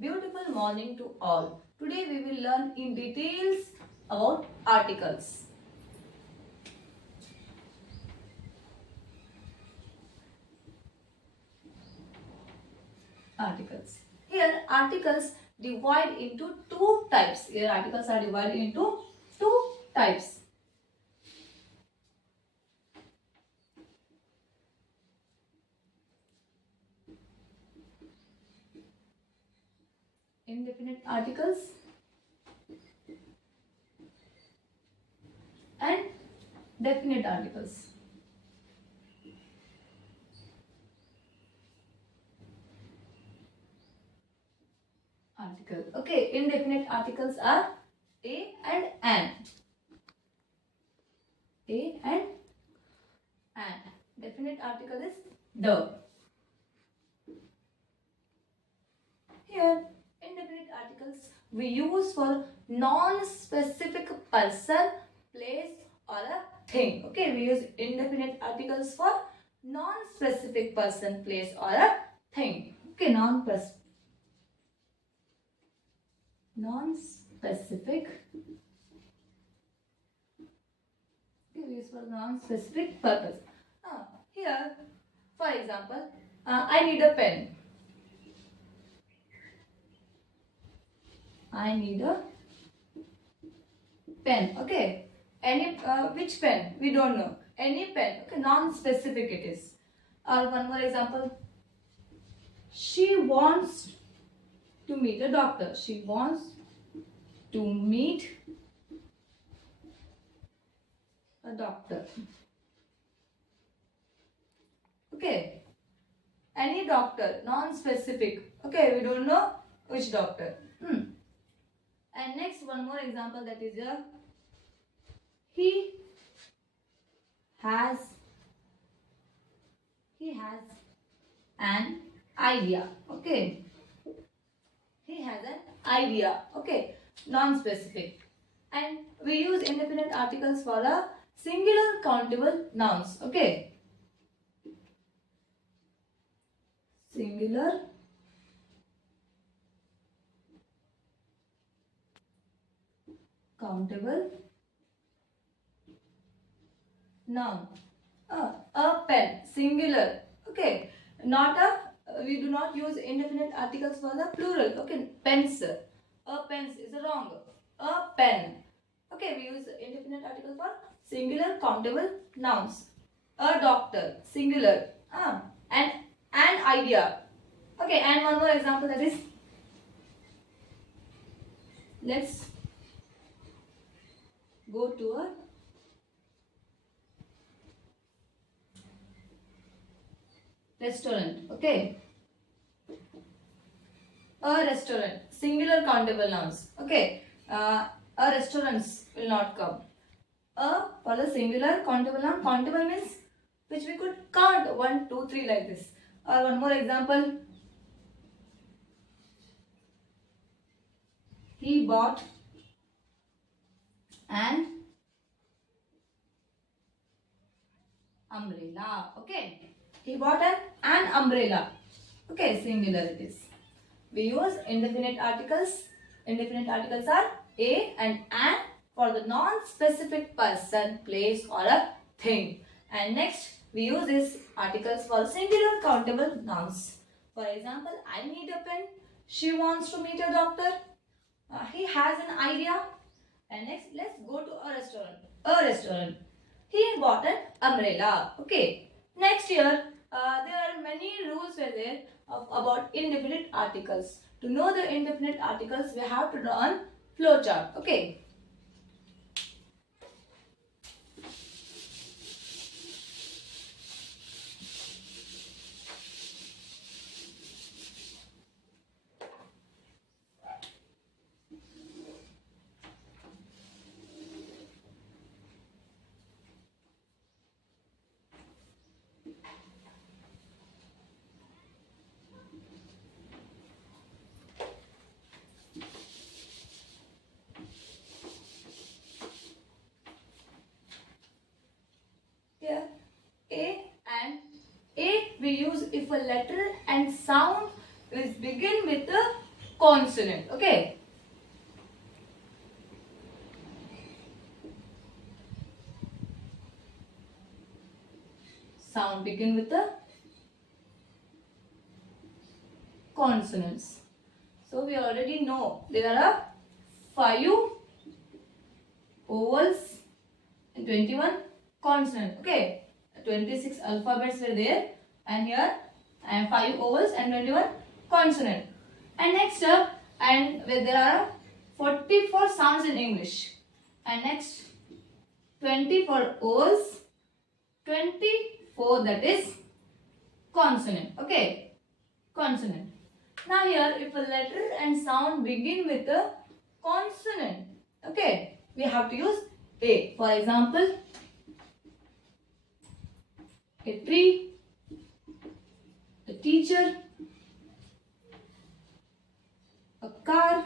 Beautiful morning to all. Today we will learn in details about articles. Articles. Here articles divide into two types. Here articles are divided into two types. Indefinite articles and definite articles. Okay, indefinite articles are a and an. A and an. Definite article is the. Here, indefinite articles we use for non-specific person, place or a thing. Okay, we use indefinite articles for non-specific person, place or a thing. Okay, non-specific. Okay, we use for non-specific purpose. Here, for example, I need a pen. I need a pen. Okay. Any which pen? We don't know. Any pen. Okay. Non-specific it is. Or one more example. She wants to meet a doctor. She wants to meet a doctor. Okay. Any doctor. Non-specific. Okay. We don't know which doctor. And next, one more example, that is he has an idea. Okay, he has an idea. Okay, non-specific. And we use indefinite articles for a singular countable nouns. Okay, singular countable noun. A pen, singular. Okay, not a. We do not use indefinite articles for the plural. Okay, pens. A pens is wrong. A pen. Okay, we use indefinite article for singular countable nouns. A doctor, singular. And an idea. Okay, and one more example, that is, let's go to a restaurant. Okay, a restaurant, singular countable nouns. Okay, a restaurants will not come. For the singular countable noun, countable means which we could count 1, 2, 3 like this. Or one more example, he bought an umbrella. Okay, he bought an umbrella. Okay, singular it is. We use indefinite articles. Indefinite articles are a and an for the non-specific person, place or a thing. And next, we use these articles for singular countable nouns. For example, I need a pen. She wants to meet a doctor. He has an idea. And next, let's go to a restaurant. A restaurant. He bought an umbrella. Okay. Next here, there are many rules were there about indefinite articles. To know the indefinite articles, we have to draw a flowchart. Okay. we use if a letter and sound is begin with a consonant. Okay. Sound begin with the consonants. So we already know there are 5 vowels and 21 consonants. Okay. 26 alphabets were there, and here and 5 vowels and 21 consonant. And next and where there are 44 sounds in English, and next 24 vowels, 24 that is consonant. Okay, consonant. Now here if a letter and sound begin with a consonant, okay, we have to use A. For example, a tree, a teacher, a car,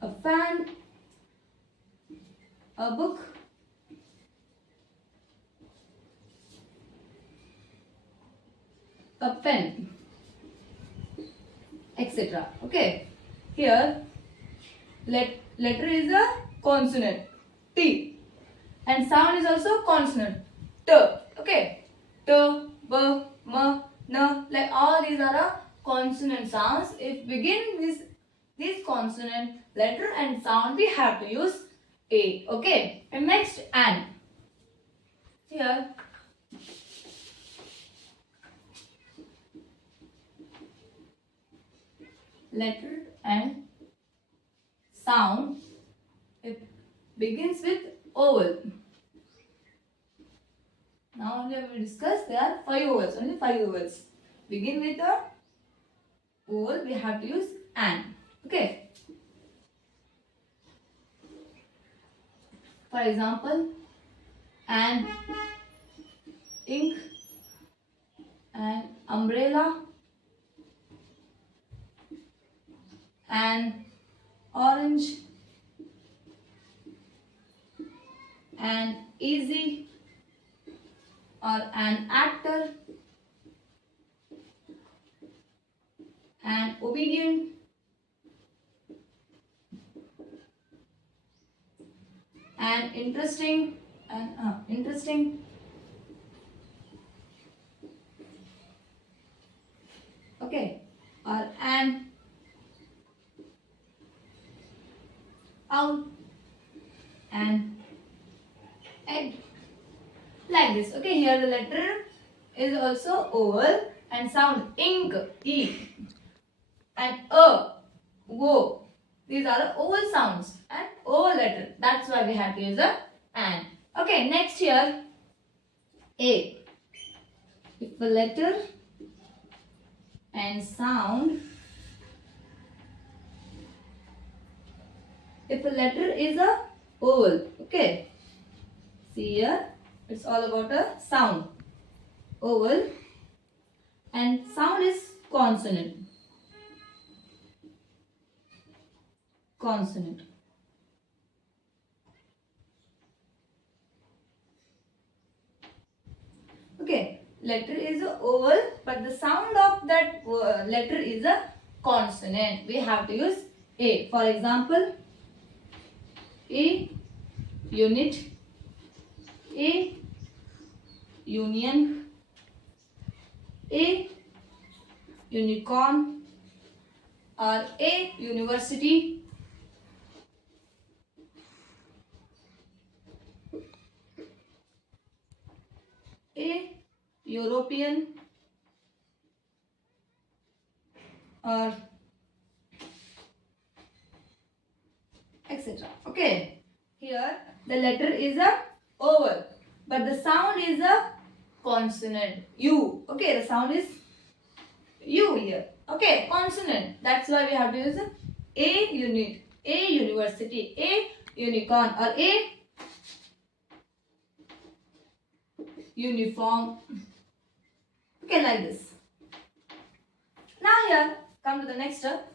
a fan, a book, a pen, etc. Okay, here letter is a consonant T, and sound is also consonant T. Okay, T, B, M, N, like all these are a consonant sounds. If begin with this consonant letter and sound, we have to use A. Okay, and next an. Here letter and sound, it begins with vowel. Now only we will discuss there are 5 vowels, only 5 vowels. Begin with a vowel, we have to use an. Okay. For example, an ink, an umbrella, an orange, an easy, or an actor, an obedient, an interesting, okay, or an out, an egg, like this. Okay, here the letter is also vowel and sound ink, E, and wo. These are vowel sounds and vowel letter. That's why we have to use a an. Okay, next here A. If a letter and sound, if a letter is a vowel, okay. See here, it's all about a sound. Vowel and sound is consonant. Consonant. Okay, letter is a vowel, but the sound of that letter is a consonant. We have to use A. For example, A unit, A union, A unicorn, or A university, A European, or etc. Okay, here the letter is a vowel, but the sound is a consonant U. Okay, the sound is U here. Okay, consonant. That's why we have to use A unit, A university, A unicorn, or A uniform. Okay, like this. Now here, come to the next step.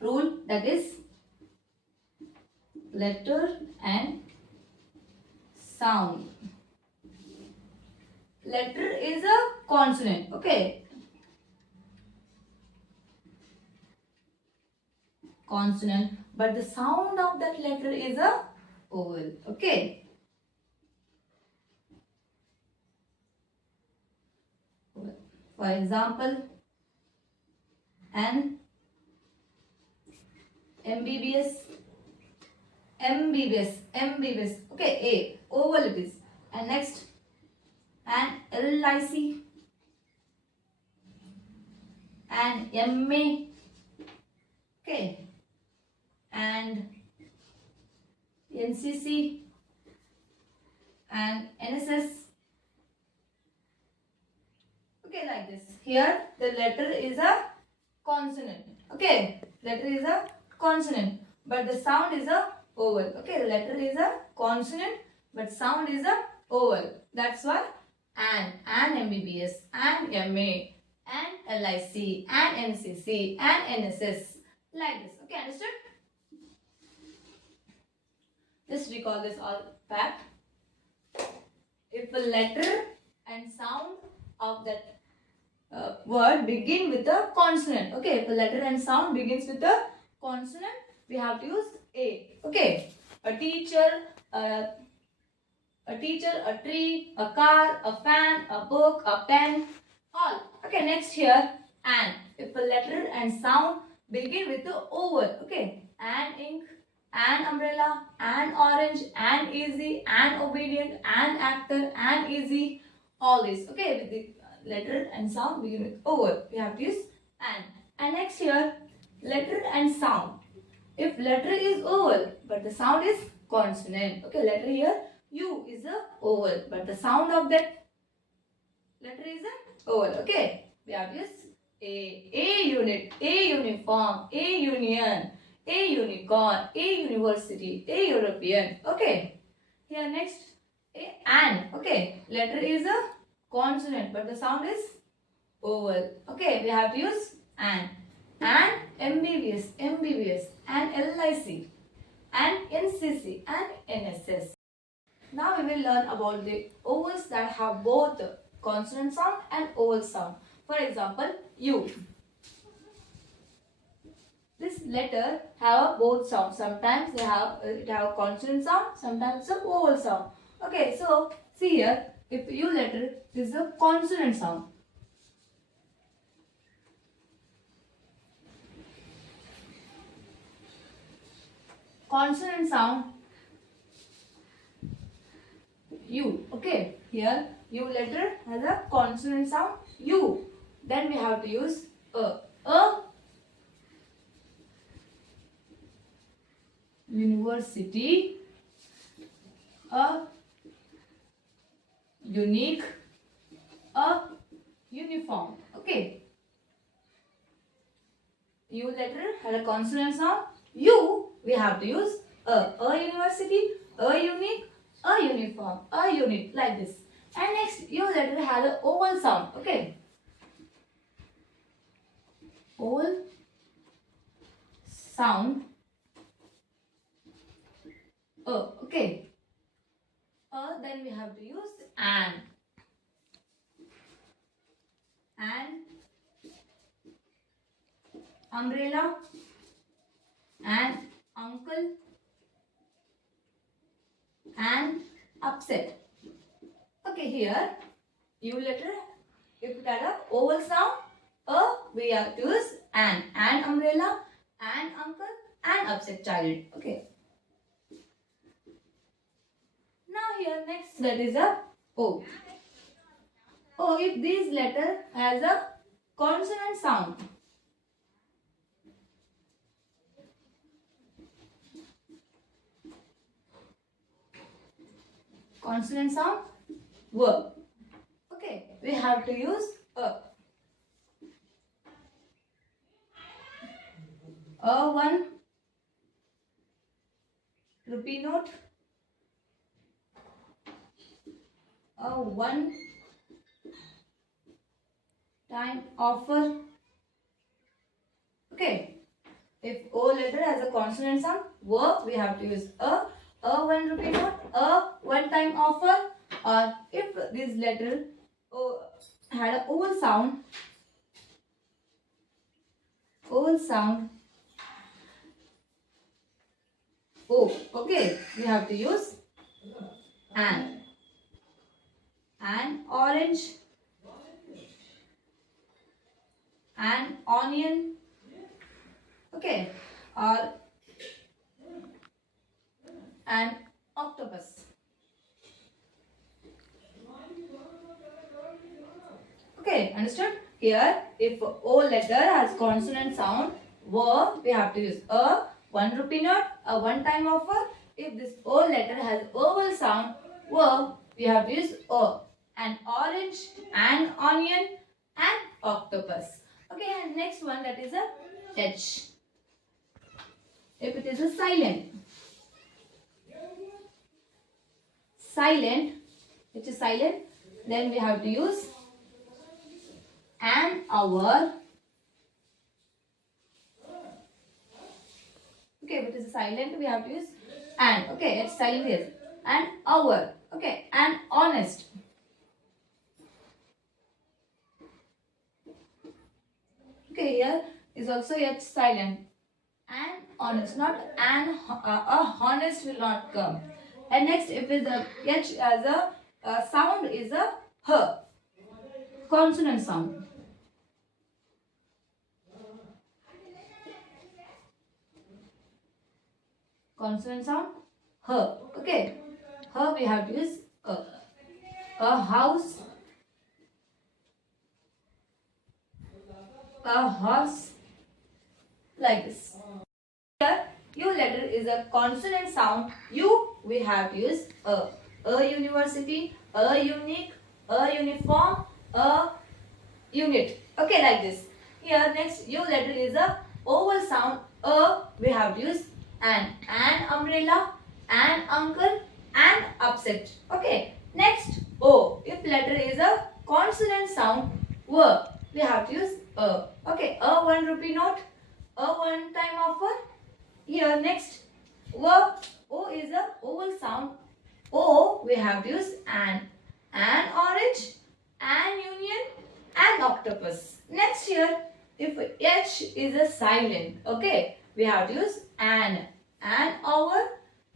Rule, that is letter and sound letter is a consonant. Okay. Consonant, but the sound of that letter is a vowel. Okay. For example, an MBBS, MBBS, MBBS. Okay, A, oval it is. And next, an LIC, an MA. Okay, and NCC, and NSS. Okay, like this. Here the letter is a consonant. Okay, letter is a consonant, but the sound is a vowel. Okay, the letter is a consonant, but sound is a vowel. That's why an MBBS, an MA, an LIC, an NCC, an NSS. Like this. Okay, understood? Just recall this all fact. If a letter and sound of that word begin with a consonant. Okay, if a letter and sound begins with a consonant, we have to use A. Okay, a teacher, a tree, a car, a fan, a book, a pen, all. Okay, next here, an. If a letter and sound begin with the vowel. Okay, an ink, an umbrella, an orange, an easy, an obedient, an actor, an easy, all this. Okay, with the letter and sound begin with vowel. We have to use an. And next here, letter and sound. If letter is vowel, but the sound is consonant. Okay, letter here, U is a vowel, but the sound of that letter is a vowel. Okay, we have to use A unit, A uniform, A union, A unicorn, A university, A European. Okay, here next, an. Okay, letter is a consonant, but the sound is vowel. Okay, we have to use an. An MBBS, MBBS, an LIC, an NCC, and NSS. Now we will learn about the vowels that have both consonant sound and vowel sound. For example, U. This letter have both sounds. Sometimes it have a consonant sound, sometimes it's a vowel sound. Okay, so see here, if U letter is a consonant sound. Consonant sound U. Okay, here U letter has a consonant sound U. Then we have to use A. University, a unique, a uniform. Okay. U letter had a consonant sound U. We have to use a university, a unique, a uniform, a unit, like this. And next, U letter has a vowel sound. Okay. Vowel sound. Okay. Then we have to use an. An umbrella, an uncle, an upset. Okay, here U letter, if it had a vowel sound, we have to use an umbrella, an uncle, an upset child. Okay. Now here next that is a O. If this letter has a consonant sound. Consonant sound W. Okay, we have to use A. A1 rupee note. A one time offer. Okay, if O letter has a consonant sound, we have to use a 1 rupee note, a one time offer, or if this letter had a vowel sound. Vowel sound. O. Okay, we have to use an. An orange. An onion. Okay, or an octopus. Okay, understood? Here, if O letter has consonant sound, W, we have to use a 1 rupee note, a one-time offer. If this O letter has vowel sound, W, we have to use O. An orange, an onion, an octopus. Okay, and next one, that is a H. If it is a silent, which is silent, then we have to use an hour. Okay, if it is silent, we have to use an. Okay, it's silent here. An hour. Okay, an honest. Okay, here is also yet silent. An honest, not an honest will not come. And next, if it is a H as a sound is a H, consonant sound. Consonant sound H. Okay, H we have to use a house, a horse, like this. Here, U letter is a consonant sound. U we have to use a university, a unique, a uniform, a unit. Okay, like this. Here next U letter is a vowel sound. A we have to use an umbrella, an uncle, an upset. Okay. Next O. If letter is a consonant sound, W we have to use a. Okay, a 1 rupee note, a one time offer. Here next W. O is a vowel sound. O we have to use an orange, an union, an octopus. Next here, if H is a silent, okay, we have to use an hour,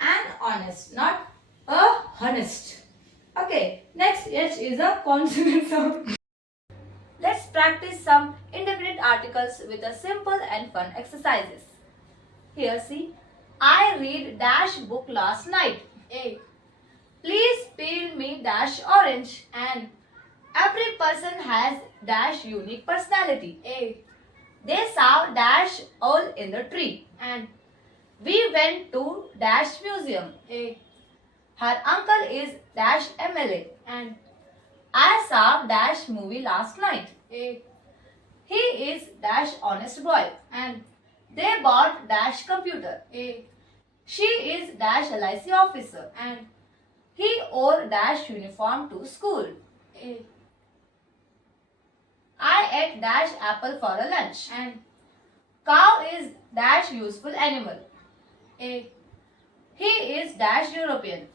an honest, not a honest. Okay, next H is a consonant sound. Let's practice some indefinite articles with a simple and fun exercises. Here see, I read dash book last night. A. Please peel me dash orange. And every person has dash unique personality. A. They saw dash owl in the tree. And we went to dash museum. A. Her uncle is dash MLA. And I saw dash movie last night. A. He is dash honest boy. And they bought dash computer. A. She is dash LIC officer. And he wore dash uniform to school. A. I ate dash apple for a lunch. And cow is dash useful animal. A. He is dash European.